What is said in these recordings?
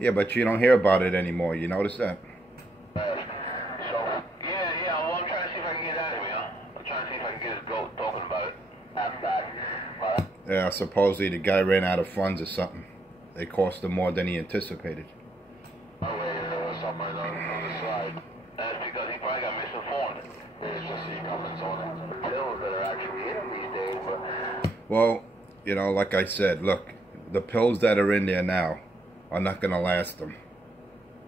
Yeah, but you don't hear about it anymore. You notice that? So, yeah, well, I'm trying to see if I can get out of here. I'm trying to see if I can get his goat talking about it. Outside. Yeah, supposedly the guy ran out of funds or something. They cost him more than he anticipated. Oh, wait, there was somewhere on the side. That's because he probably got misinformed. It's just the comments on it. The pills that are actually in these days, but... Well, you know, like I said, look, the pills that are in there now are not going to last them.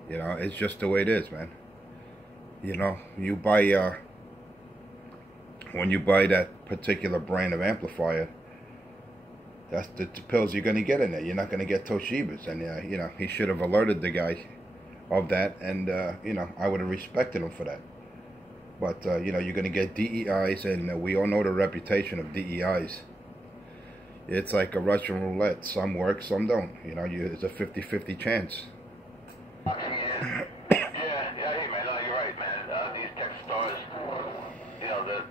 You know, it's just the way it is, man. You know, you buy, when you buy that particular brand of amplifier, that's the pills you're going to get in there. You're not going to get Toshiba's. And, you know, he should have alerted the guy of that. And, you know, I would have respected him for that. But, you know, you're going to get DEIs. And we all know the reputation of DEIs. It's like a Russian roulette. Some work, some don't. You know, it's a 50-50 chance. Yeah, hey, man, no, you're right, man. These tech stars, you know,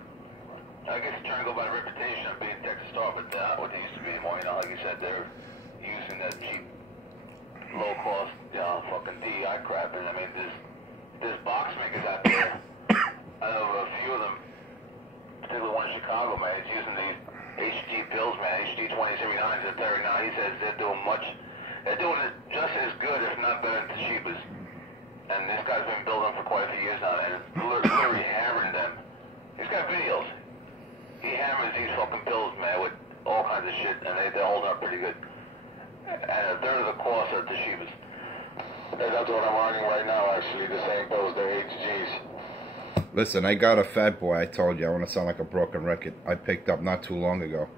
I guess you're trying to go by the reputation of being a tech star, but they're not what they used to be anymore. You know, like you said, they're using that cheap, low-cost, fucking DEI crap. And I mean, there's box makers out there. I know a few of them, particularly one in Chicago, man. It's using these HG pills, man. HG 2079s at 39. He says they're doing it just as good, if not better, than Toshiba's. And this guy's been building them for quite a few years now, and literally hammering them. He's got videos. He hammers these fucking pills, man, with all kinds of shit, and they're holding up pretty good. And a third of the cost of Toshiba's. That's what I'm running right now, actually. The same pills, they're HGs. Listen, I got a Fat Boy. I told you, I want to sound like a broken record. I picked up not too long ago.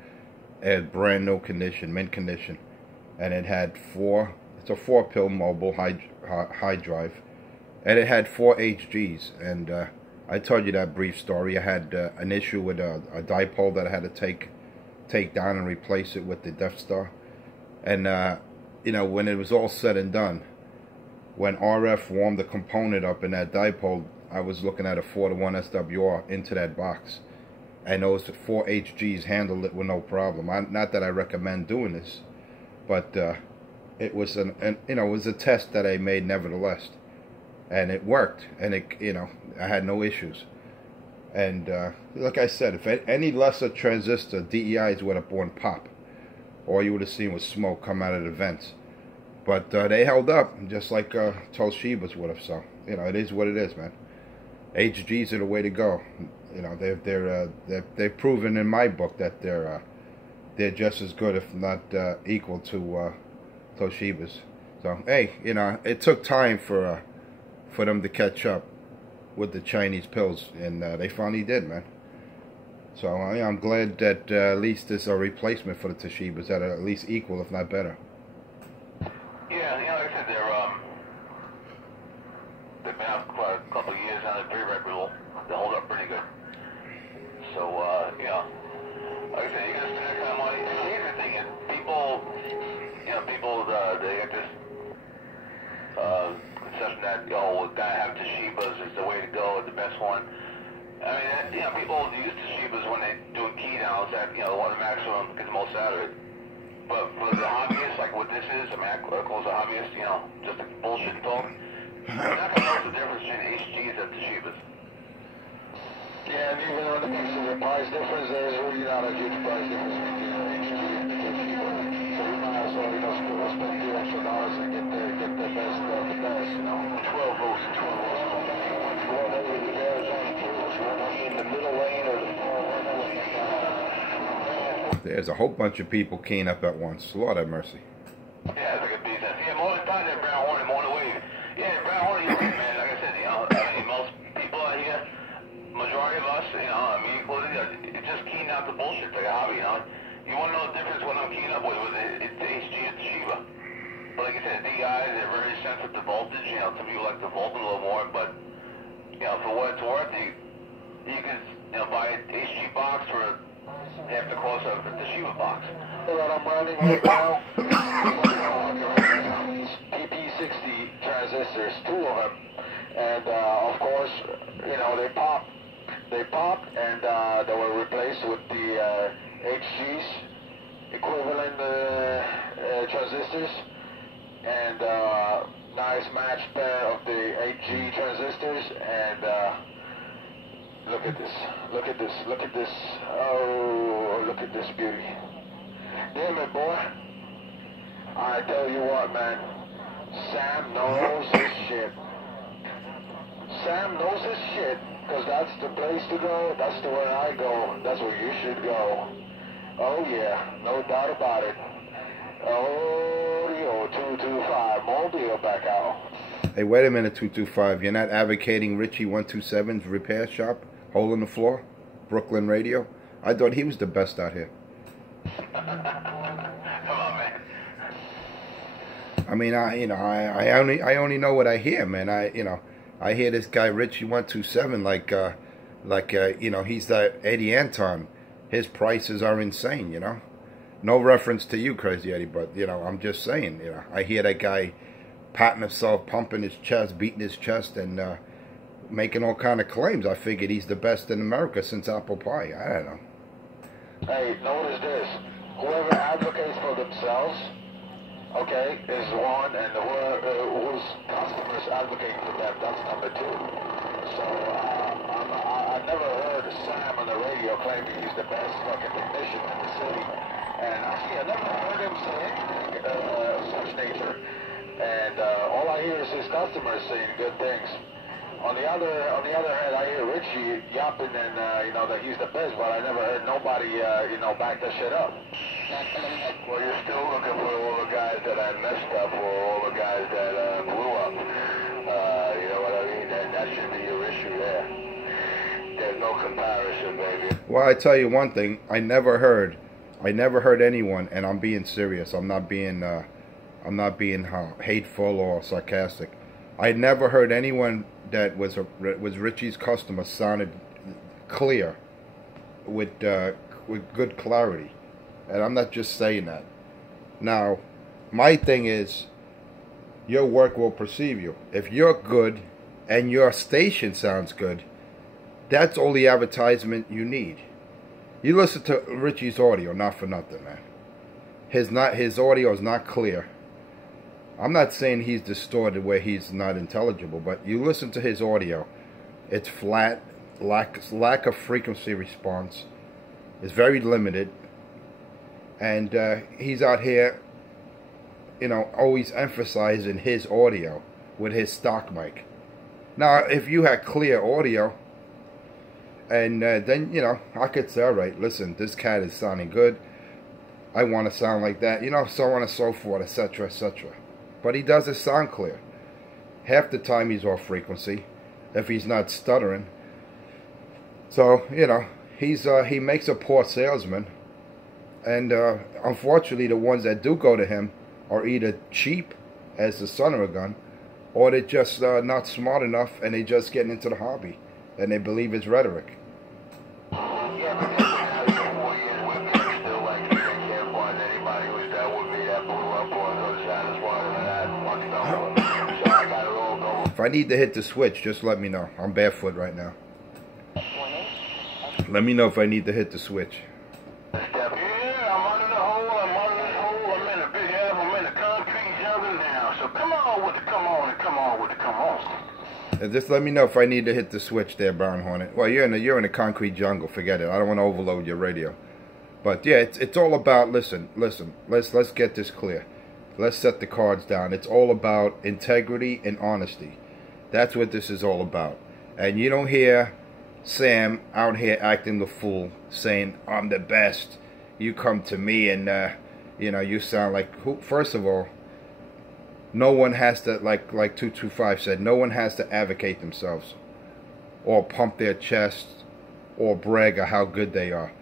It had brand new condition, mint condition. And it had it's a 4-pill mobile high drive. And it had 4 HGs. And I told you that brief story. I had an issue with a dipole that I had to take down and replace it with the Death Star. And, you know, when it was all said and done, when RF warmed the component up in that dipole, I was looking at a 4-to-1 SWR into that box. And those 4 HGs handled it with no problem. Not that I recommend doing this, but it was it was a test that I made nevertheless. And it worked, and I had no issues. And like I said, if any lesser transistor, DEIs would have born pop. All you would have seen was smoke come out of the vents. But they held up, just like Toshiba's would have. So, you know, it is what it is, man. HGs are the way to go. You know, they've proven in my book that they're just as good, if not equal to Toshiba's. So, hey, you know, it took time for them to catch up with the Chinese pills, and they finally did, man. So I'm glad that at least there's a replacement for the Toshiba's that are at least equal, if not better. Yeah, you know, like I said, they've been out for a couple of years now. They're pretty reputable. They hold up pretty good. So, you know, like I said, you're gonna spend that kind of money. And here's the thing: is people, they get this conception that gotta have Toshiba's is the way to go, the best one. I mean, you know, people use Toshiba's when they're doing key downs that, you know, want the maximum, get the most out of it. But for the hobbyists, like what this is, I mean, I call it a hobbyist, you know, just a bullshit talk. You're not going to know the difference between HGs and Toshiba's. Yeah, and even when it comes to the price difference, there's really not a huge price difference between an HG and a Toshiba. So you might as well, you know, spend $2 extra and get the best of the best, you know. 12 volts, 12 volts. Going over the garage on in the middle lane or the far lane. There's a whole bunch of people keying up at once. Lord have mercy. Yeah, it's like a business. Yeah, more than time than Brown Hornet, more than Wave. Yeah, Brown Hornet, you're right, man. Like I said, you know, I mean, most people out here, majority of us, you know, me included, it's just keying out the bullshit like a hobby, you know. You want to know the difference when I'm keying up with it's the HG and Toshiba. But like I said, these guys, they're very sensitive to voltage. You know, some people like to volt a little more, but, you know, for what it's worth, you can, you know, buy an HG box for half the cost of the Toshiba box. So that I'm running right now, PP60 transistors, 2 of them, and of course, you know, they popped, and they were replaced with the HGs, equivalent transistors, and nice match pair of the 8G transistors, and look at this, look at this, look at this, oh, look at this beauty. Damn it, boy. I tell you what, man, Sam knows his shit. Sam knows his shit, because that's the place to go, that's the way I go, that's where you should go. Oh yeah, no doubt about it. Oh, the 225, Mobile back out. Hey, wait a minute, 225. You're not advocating Richie 127's repair shop, hole in the floor, Brooklyn Radio? I thought he was the best out here. Come on, man. I mean, I only know what I hear, man. I hear this guy Richie 127 like he's the Eddie Anton. His prices are insane, you know. No reference to you, Crazy Eddie, but I'm just saying, I hear that guy patting himself, pumping his chest, beating his chest, and making all kind of claims. I figured he's the best in America since apple pie. I don't know. Hey, notice this. Whoever advocates for themselves, okay, is one, and whose customers advocate for them, that's number two. So, I never heard Sam on the radio claiming he's the best fucking technician in the city. And actually, I never heard him say anything of such nature. And all I hear is his customers saying good things. On the other hand, I hear Richie yapping and that he's the best, but I never heard nobody back that shit up. Well, you're still looking for all the guys that I messed up, or all the guys that blew up. You know what I mean? And that should be your issue there. There's no comparison, baby. Well, I tell you one thing. I never heard anyone, and I'm being serious. I'm not being hateful or sarcastic. I never heard anyone that was Richie's customer sounded clear with good clarity, and I'm not just saying that. Now, my thing is, your work will perceive you. If you're good and your station sounds good, that's all the advertisement you need. You listen to Richie's audio, not for nothing, man. His audio is not clear. I'm not saying he's distorted where he's not intelligible, but you listen to his audio, it's flat, lack of frequency response, is very limited, and he's out here, always emphasizing his audio with his stock mic. Now, if you had clear audio, and then, I could say, all right, listen, this cat is sounding good, I want to sound like that, so on and so forth, etc., etc. But he doesn't sound clear. Half the time he's off frequency, if he's not stuttering. So, he makes a poor salesman. And unfortunately, the ones that do go to him are either cheap as the son of a gun, or they're just not smart enough, and they just getting into the hobby, and they believe his rhetoric. Yeah, but that's been out for 4 years with me. I'm still like, you can't find anybody who's that with me that blew up or satisfied with that one number. So I got it all going. If I need to hit the switch, just let me know. I'm barefoot right now. Let me know if I need to hit the switch. Yeah, I'm under the hole. I'm in a big half. I'm in the concrete jungle now. So come on with the come on. Just let me know if I need to hit the switch there, Brown Hornet. Well, you're in a concrete jungle. Forget it. I don't want to overload your radio. But yeah, it's all about, listen. Let's get this clear. Let's set the cards down. It's all about integrity and honesty. That's what this is all about. And you don't hear Sam out here acting the fool, saying, I'm the best. You come to me and, you sound like, who? First of all, no one has to, like 225 said, no one has to advocate themselves or pump their chest or brag of how good they are.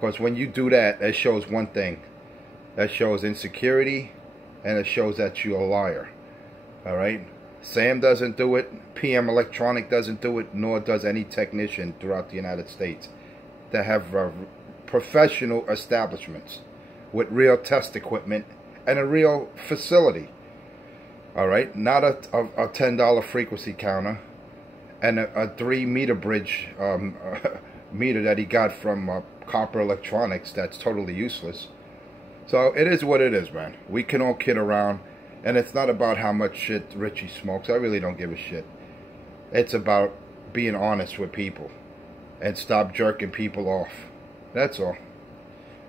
Because when you do that, that shows one thing. That shows insecurity, and it shows that you're a liar. All right? Sam doesn't do it. PM Electronic doesn't do it, nor does any technician throughout the United States that have professional establishments with real test equipment and a real facility. All right? Not a $10 frequency counter and a 3-meter bridge meter that he got from Copper Electronics that's totally useless. So it is what it is, man. We can all kid around And it's not about how much shit Richie smokes. I really don't give a shit. It's about being honest with people and stop jerking people off. That's all.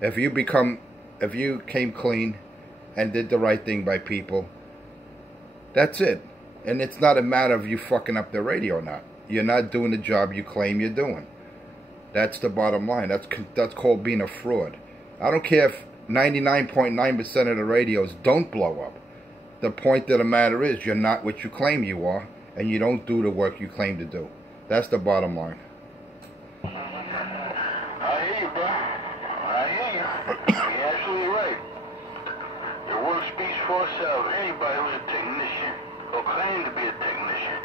If you came clean and did the right thing by people, that's it. And it's not a matter of you fucking up the radio or not. You're not doing the job you claim you're doing. That's the bottom line. That's called being a fraud. I don't care if 99.9% of the radios don't blow up. The point of the matter is you're not what you claim you are, and you don't do the work you claim to do. That's the bottom line. I hear you, bro. I hear you. You're absolutely right. Your work speaks for itself. Anybody who's a technician or claim to be a technician,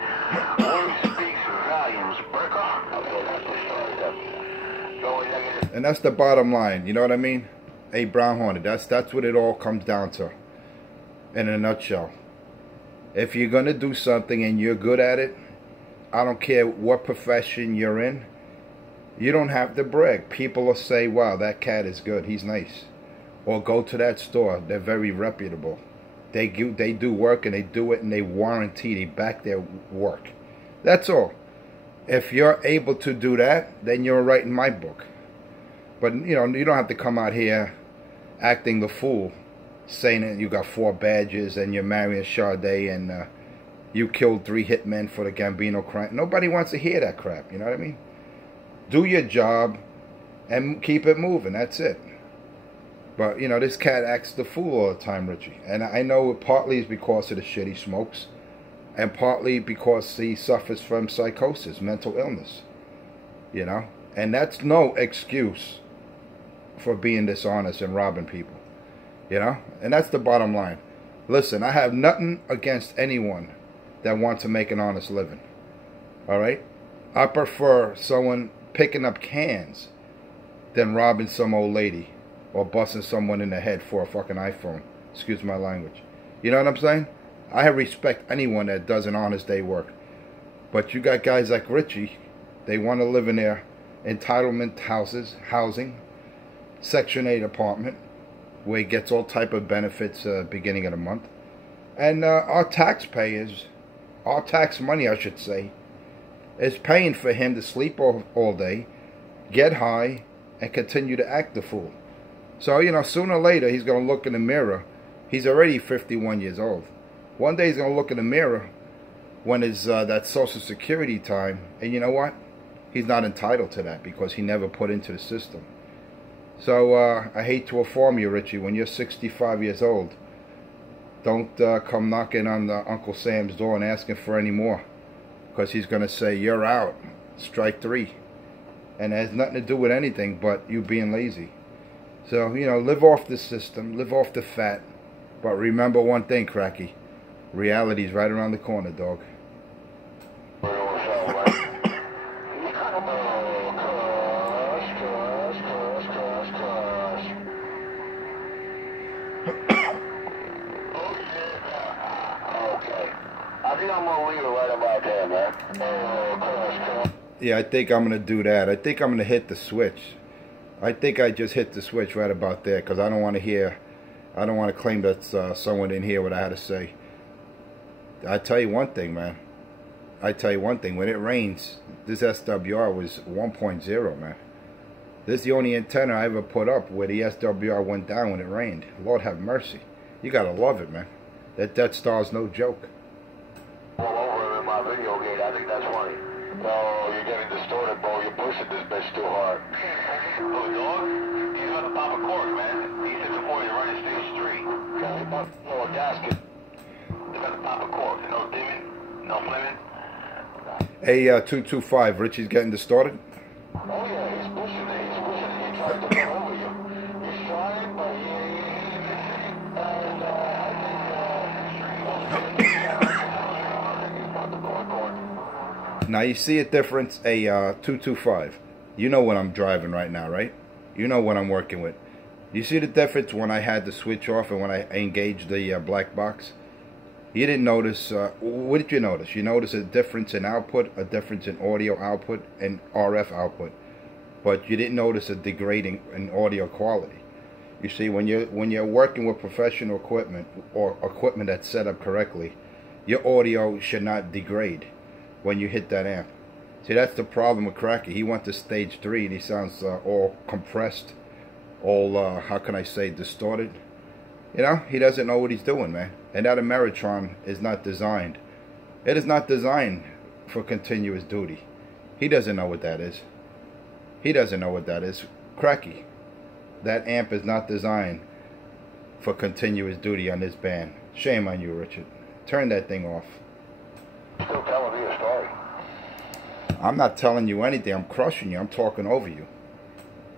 work speaks volumes, Burka. And that's the bottom line. You know what I mean? Hey, Brown Hornet, that's what it all comes down to. In a nutshell. If you're going to do something and you're good at it, I don't care what profession you're in, you don't have to brag. People will say, wow, that cat is good, he's nice. Or go to that store, they're very reputable. They do work, and they do it, and they warranty, they back their work. That's all. If you're able to do that, then you're right in my book. But, you know, you don't have to come out here acting the fool, saying that you got 4 badges and you're marrying Sade and you killed 3 hitmen for the Gambino crime. Nobody wants to hear that crap, you know what I mean? Do your job and keep it moving, that's it. But, you know, this cat acts the fool all the time, Richie. And I know partly is because of the shit he smokes, and partly because he suffers from psychosis, mental illness, you know? And that's no excuse for being dishonest and robbing people. You know? And that's the bottom line. Listen, I have nothing against anyone that wants to make an honest living. Alright? I prefer someone picking up cans than robbing some old lady or busting someone in the head for a fucking iPhone. Excuse my language. You know what I'm saying? I respect anyone that does an honest day work. But you got guys like Richie, they want to live in their entitlement housing, Section 8 apartment, where he gets all type of benefits beginning of the month. And our taxpayers, our tax money I should say, is paying for him to sleep all day, get high, and continue to act the fool. So, you know, sooner or later he's going to look in the mirror. He's already 51 years old. One day he's going to look in the mirror when it's that Social Security time, and you know what? He's not entitled to that because he never put into the system. So, I hate to inform you, Richie, when you're 65 years old, don't come knocking on Uncle Sam's door and asking for any more. Because he's going to say, you're out, strike 3. And it has nothing to do with anything but you being lazy. So, you know, live off the system, live off the fat. But remember one thing, Cracky. Reality's right around the corner, dog. Yeah, I think I'm going to do that. I think I'm going to hit the switch. I think I just hit the switch right about there because I don't want to hear, I don't want to claim that someone didn't hear what I had to say. I tell you one thing, man. I tell you one thing. When it rains, this SWR was 1.0, man. This is the only antenna I ever put up where the SWR went down when it rained. Lord have mercy. You got to love it, man. That Death Star's no joke. All over in my video gate. I think that's funny. No, you're getting distorted, bro. You're pushing this bitch too hard. Oh, dog? You got to pop a cork, man. He said before you run stage 3. Okay, no, a gasket. You got to pop a cork. No dimming, no flaming. Hey, 225, Richie's getting distorted? Oh, yeah, he's pushing it. He's pushing it. He tried to come over you. He's trying, but Now you see a difference, a 225. You know what I'm driving right now, right? You know what I'm working with. You see the difference when I had the switch off and when I engaged the black box? You didn't notice, what did you notice? You noticed a difference in output, a difference in audio output and RF output. But you didn't notice a degrading in audio quality. You see, when you're working with professional equipment or equipment that's set up correctly, your audio should not degrade when you hit that amp. See, that's the problem with Cracky. He went to stage 3 and he sounds all compressed, all how can I say, distorted. You know, he doesn't know what he's doing, man. And that Ameritron is not designed. It is not designed for continuous duty. He doesn't know what that is. He doesn't know what that is. Cracky. That amp is not designed for continuous duty on this band. Shame on you, Richard. Turn that thing off. Still telling me a story. I'm not telling you anything. I'm crushing you. I'm talking over you.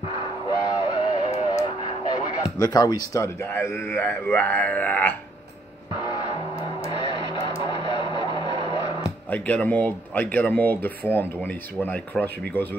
Well, hey, we got... Look how he stuttered. I get him all deformed when I crush him. He goes.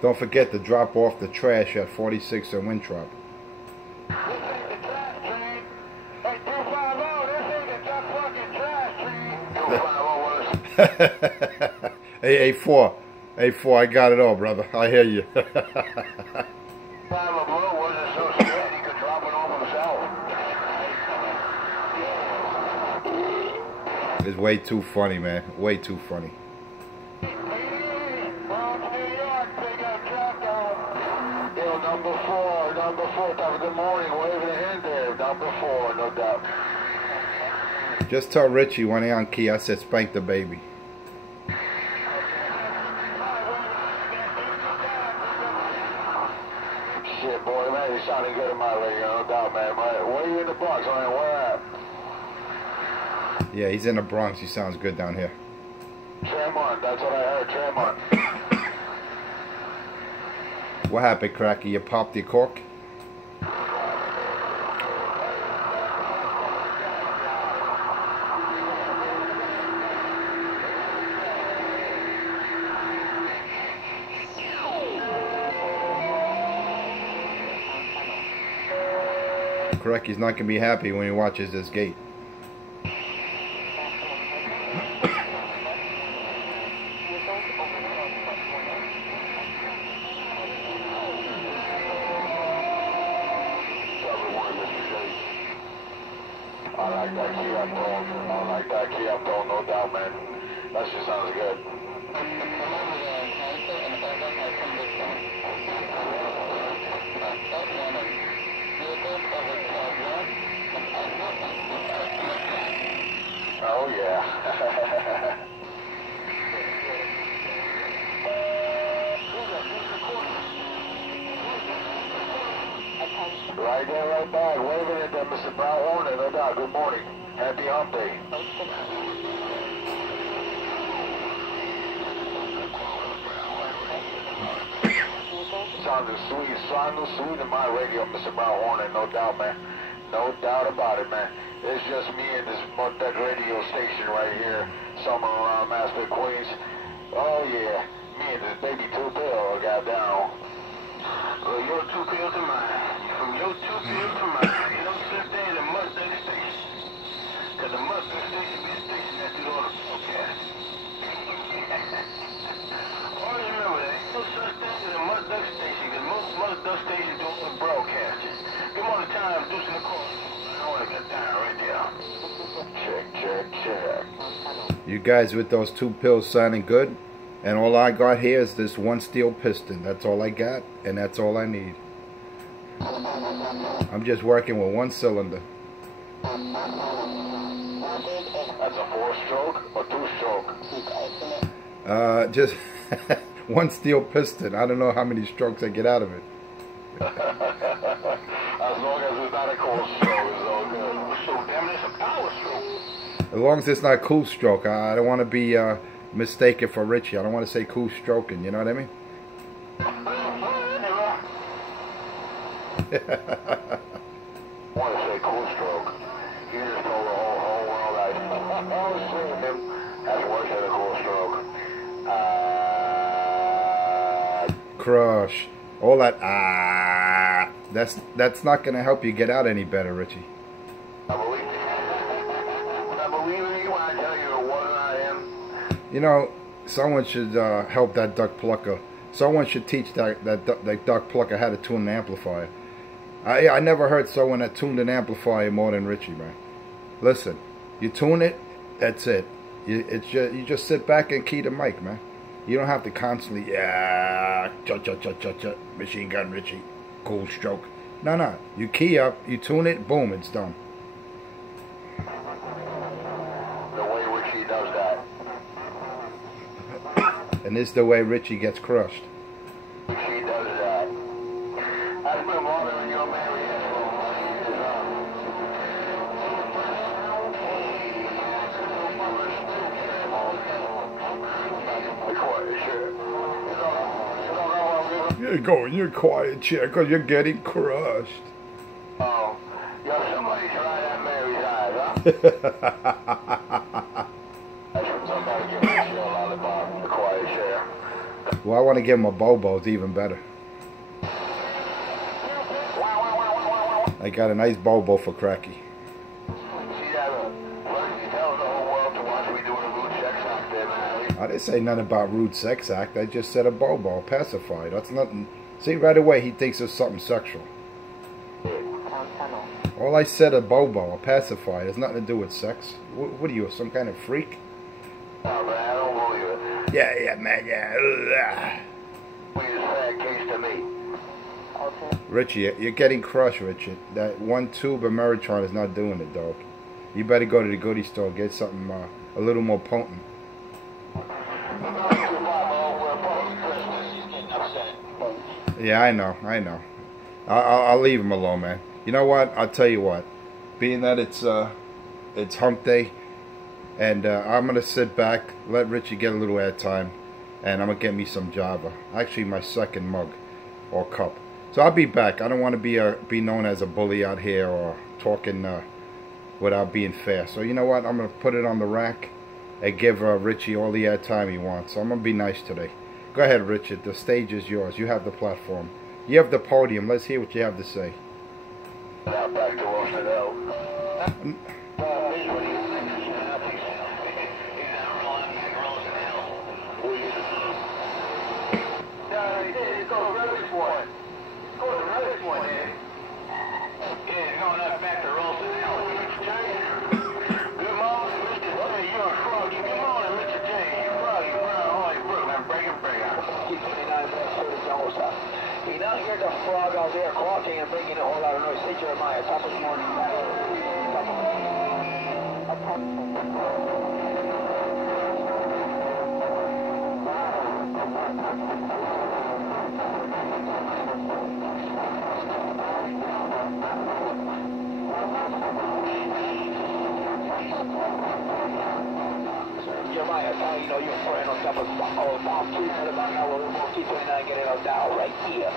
Don't forget to drop off the trash at 46 and Winthrop. Hey, A4, I got it all, brother. I hear you. It's way too funny, man. Way too funny. Number four, top of the morning, waving a hand there. Number 4, no doubt. Just tell Richie when he on key, I said spank the baby. Shit, boy, man, you sounding good in my radio, no doubt, man. Where are you in the Bronx, man? Where at? Yeah, he's in the Bronx. He sounds good down here. Tremont, that's what I heard, Tremont. What happened, Cracky? You popped your cork? Cracky's not going to be happy when he watches this gate. I like that key up though, no doubt, man. That shit sounds good. Oh yeah. Right there, right back, waving at them, Mr. Brown Horner, no doubt. Good morning. Happy hump day. Sounding sweet in my radio, Mr. Brown Horner, no doubt, man. No doubt about it, man. It's just me and this Mudduck radio station right here, somewhere around Master Queens. Oh yeah, me and this baby 2-pill got down. Well, your 2-pill to mine. From your 2-pill to mine. You know, such thing as a Mudduck station. Cause the Mudduck station be a station that you on a broadcast. Always remember that. No such thing as a Mudduck station, cause most Mudduck stations don't want to broadcast it. Give them all the time, deuce in the corner. I only got time right there. Check. You guys with those 2 pills sounding good? And all I got here is this 1 steel piston. That's all I got, and that's all I need. I'm just working with 1 cylinder. That's a 4-stroke or 2-stroke? Just one steel piston. I don't know how many strokes I get out of it. As long as it's not a cool stroke, it's all good. So damn, it's a power stroke. As long as it's not cool stroke. I don't want to be mistaken for Richie. I don't want to say cool stroking. You know what I mean? I want to say cool stroke. You just told the whole world I've seen him. That's worse than a cool stroke. Crush. All that that's not gonna help you get out any better, Richie. I believe in you when I tell you what I am. You know, someone should help that duck plucker. Someone should teach that duck plucker how to tune an amplifier. I never heard someone that tuned an amplifier more than Richie, man. Listen, you tune it, that's it. You just sit back and key the mic, man. You don't have to constantly, machine gun Richie, cool stroke. No. You key up, you tune it, boom, it's done. The way Richie does that. And this is the way Richie gets crushed. Richie does that. That's been bothering your man. You're going your quiet chair because you're getting crushed. Oh, yo, somebody try that Mary's eyes, huh? Somebody give me a chill lollipop in the quiet chair. Well, I want to give him a Bobo. It's even better. I got a nice Bobo for Cracky. See that? What did you tell the whole world to watch me doing a rude sex act there, man? I didn't say nothing about rude sex act. I just said a Bobo, pacifier. That's nothing. See, right away he thinks it's something sexual. All I said a Bobo, a pacifier, has nothing to do with sex. What are you, some kind of freak? Oh, man, I don't believe it. Yeah, man, yeah. We just had a case to me. Richie, you're getting crushed, Richard. That one tube of Meritron is not doing it, dog. You better go to the goodie store, get something a little more potent. Yeah, I know. I'll leave him alone, man. You know what? I'll tell you what. Being that it's hump day, and I'm gonna sit back, let Richie get a little airtime, and I'm gonna get me some Java. Actually, my second mug or cup. So I'll be back. I don't want to be known as a bully out here or talking without being fair. So you know what? I'm gonna put it on the rack and give Richie all the airtime he wants. So I'm gonna be nice today. Go ahead, Richard. The stage is yours. You have the platform. You have the podium. Let's hear what you have to say. Now back to Rosendale. You now hear the frog out there quacking and making a whole lot of noise. Say Jeremiah, top of the morning. Jeremiah, how you know your friend on top of Mount 3 about now we're Monkey 29 getting us down right here.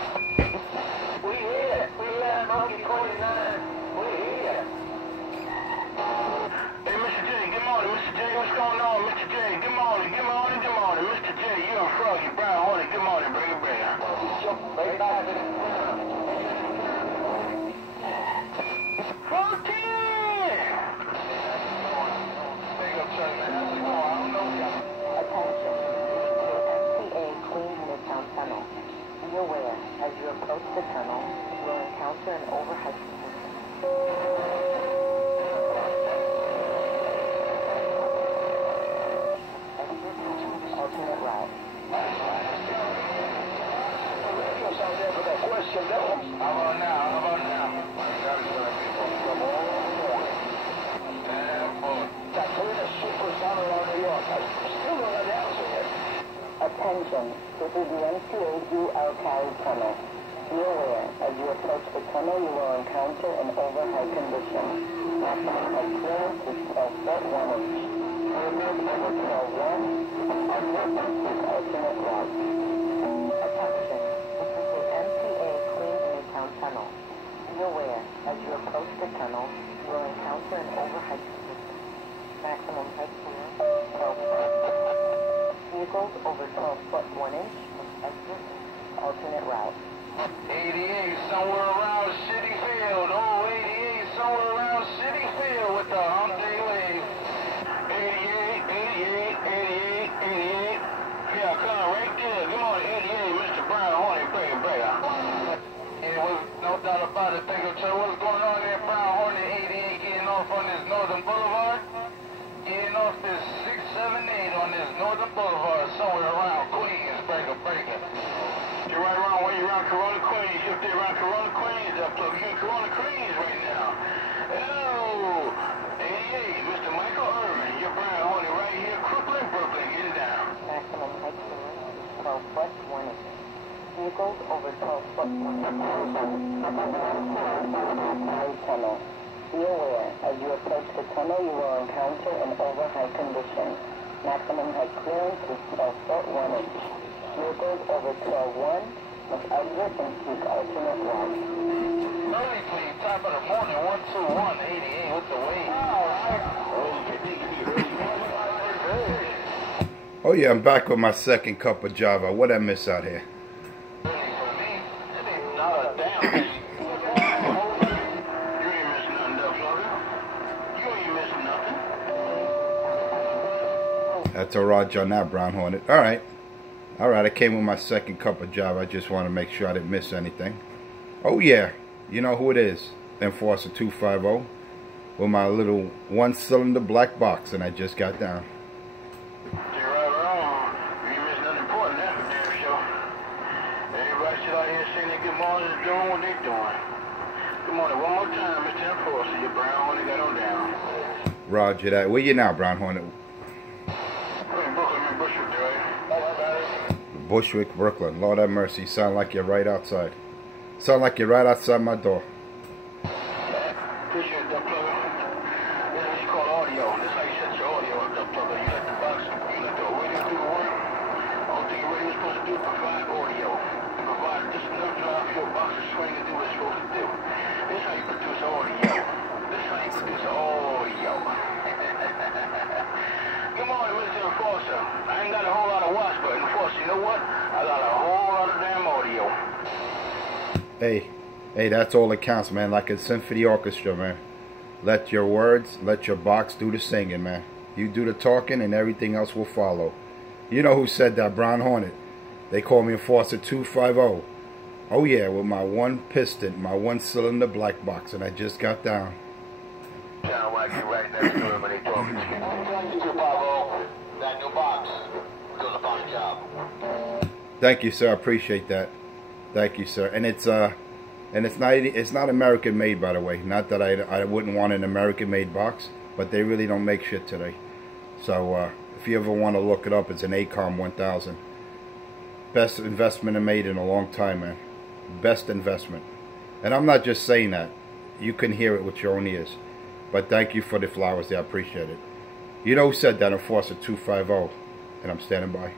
We here. We here, Monkey 29. We here. Hey, Mr. J, good morning. Mr. J, what's going on? Mr. J, good morning. Good morning. Good morning. Mr. J, you a frog, you brown honey. Good morning. Bring it, bring it. Jump right back in it. 14! Big up, Chuck, man. How's it going? I don't know you. Attention, FCA Queen Midtown Tunnel. Be aware, as you approach the tunnel, you will encounter an overhead system. Attention, this is the MTA UL Cali Tunnel. Be aware, as you approach the tunnel, you will encounter an overhead condition. Maximum head clearance is 12 foot 1 inch. Vehicles over 12 1, exit and seek alternate routes. Attention, this is the MTA Queens Newtown Tunnel. Be aware, as you approach the tunnel, you will encounter an overhead condition. Maximum head clearance is 12 foot. Vehicles over 12 foot 1 inch must exit alternate route. 88 somewhere around City Field. Oh, 88 somewhere around City Field with the Hyundai Wave. 88. Yeah, come on, right there. Come on, 88, Mr. Brown, Horny, break. And with no doubt about it, think of what's going on there, Brown Horny, 88 getting off on this Northern Boulevard. Getting off this 678 on this Northern Boulevard, somewhere around Queens, breaker. You're right around where you're around Corona, Queens. You're up there around Corona, Queens. Up close. You're in Corona, Queens right now. Oh, 88, Mr. Michael Irvin. You're Brown Horny right here, Brooklyn. Get it down. Maximum head clearance is 12 foot 1 inch. Vehicles over 12 foot 1 inch. Tunnel. Be aware, as you approach the tunnel, you will encounter an overhead condition. Maximum head clearance is 12 foot 1 inch. Vehicles over 12-1 must exit and seek alternate routes. Early, please. Top of the morning, 121, 88 with the wave. Oh yeah, I'm back with my second cup of Java. What I miss out here? Early for me. It ain't not a damn thing. You ain't missing nothing, Duck Flugger. You ain't missing nothing. That's a Roger on that, Brown Hornet. Alright, I came with my second cup of Java. I just want to make sure I didn't miss anything. Oh yeah, you know who it is. Enforcer 250 with my little one-cylinder black box, and I just got down. You're right around. You ain't missing nothing important, that's for damn sure. Everybody still out here saying they good morning and doing what they doing. Good morning, one more time, Mr. Enforcer. You're Brown Hornet, got on down. Roger that. Where you now, Brown Hornet? We're in Brooklyn, Bushwick, right? Bushwick, Brooklyn. Lord have mercy. Sound like you're right outside. Sound like you're right outside my door. Appreciate that, plugger. This is what you call audio. This is how you set your audio up, that plugger. You let the box, you let the radio do the work. All thing your radio's supposed to do is provide audio. Provide just enough drive for your box to swing and do what it's supposed to do. This is how you produce audio. Good morning, Mr. Enforcer. I ain't got a whole lot of watch, but Enforcer, you know what? I got a whole lot of damn audio. Hey, that's all that counts, man. Like a symphony orchestra, man. Let your words, let your box do the singing, man. You do the talking and everything else will follow. You know who said that? Brown Hornet. They call me Enforcer 250. Oh yeah, with my one piston, my one-cylinder black box, and I just got down. Sound like you right next to him and he talking to you. 250, that new box. Doing a fine job. Thank you, sir. I appreciate that. Thank you, sir. And it's not American made, by the way. Not that I wouldn't want an American made box, but they really don't make shit today. So if you ever want to look it up, it's an ACOM 1000. Best investment I made in a long time, man. Best investment. And I'm not just saying that. You can hear it with your own ears. But thank you for the flowers there. I appreciate it. You know who said that? Enforcer 250. And I'm standing by.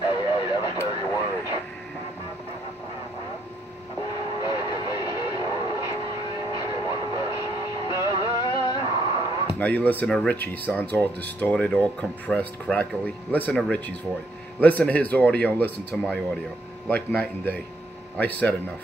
Hey, that was 30 words. Now you listen to Richie. Sounds all distorted, all compressed, crackly. Listen to Richie's voice. Listen to his audio, listen to my audio. Like night and day. I said enough.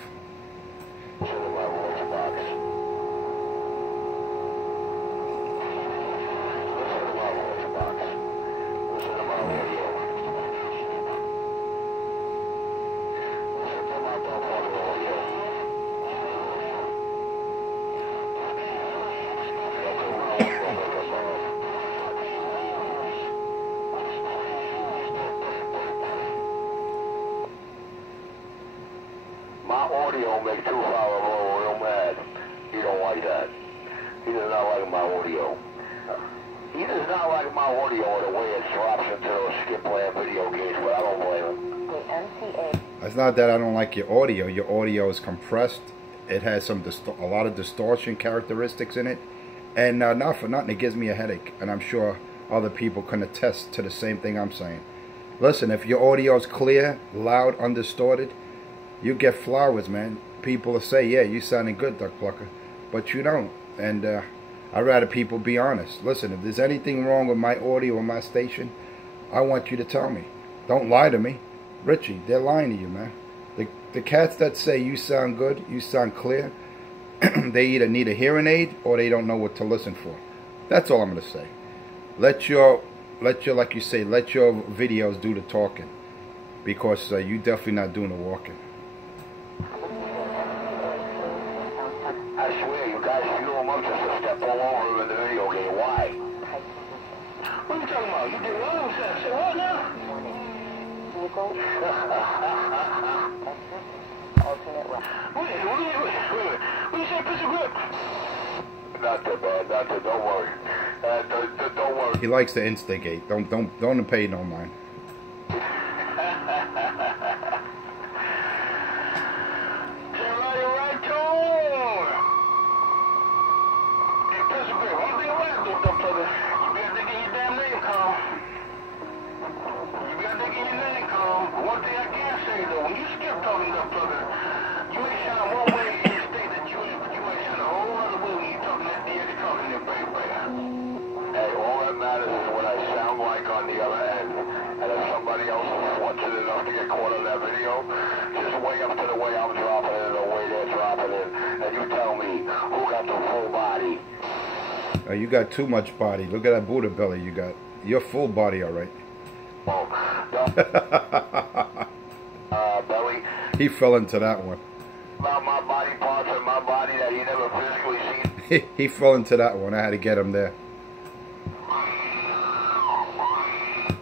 My audio make 250 real mad. You don't like that. He does not like my audio. He does not like my audio or the way it drops into those skip land video games, but I don't blame him. The MTA. It's not that I don't like your audio. Your audio is compressed. It has a lot of distortion characteristics in it. And not for nothing, it gives me a headache. And I'm sure other people can attest to the same thing I'm saying. Listen, if your audio is clear, loud, undistorted, you get flowers, man. People will say, yeah, you sounding good, Duck Plucker. But you don't. And I'd rather people be honest. Listen, if there's anything wrong with my audio or my station, I want you to tell me. Don't lie to me. Richie, they're lying to you, man. The cats that say you sound good, you sound clear, they either need a hearing aid or they don't know what to listen for. That's all I'm going to say. Let your, like you say, let your videos do the talking. Because you definitely not doing the walking. I swear, you guys feel him up just to step all over him in the video game. Why? What are you talking about? You did what? Say what now? Alternate route. What you say, piece of grip? Not that bad, not that, don't worry. Don't worry. He likes to instigate. Don't pay no mind. One thing I can say though, when you skip talking to Plugger, you may sound one way in the state that you may sound a whole other way when you talking that DX talking there, baby. Hey, all that matters is what I sound like on the other end. And if somebody else is fortunate enough to get caught on that video, just way up to the way I'm dropping it and the way they're dropping it, and you tell me who got the full body. You got too much body. Look at that Buddha belly you got. You're full body, all right. Oh, Belly. He fell into that one. About my body parts and my body that he never physically seen. He fell into that one. I had to get him there.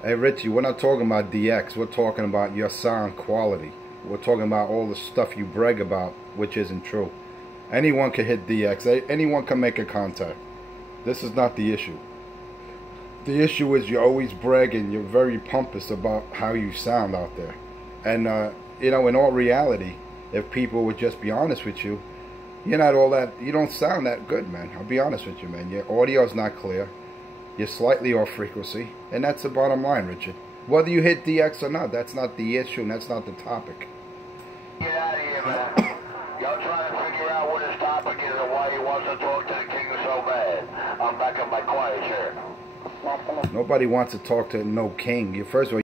Hey, Richie, we're not talking about DX. We're talking about your sound quality. We're talking about all the stuff you brag about, which isn't true. Anyone can hit DX. Anyone can make a contact. This is not the issue. The issue is you're always bragging. You're very pompous about how you sound out there. And, you know, in all reality, if people would just be honest with you, you're not all that, you don't sound that good, man. I'll be honest with you, man. Your audio's not clear. You're slightly off frequency. And that's the bottom line, Richard. Whether you hit DX or not, that's not the issue and that's not the topic. Get out of here, man. Y'all trying to figure out what his topic is and why he wants to talk to the king so bad. I'm back in my quiet chair. Nobody wants to talk to no king. First of all,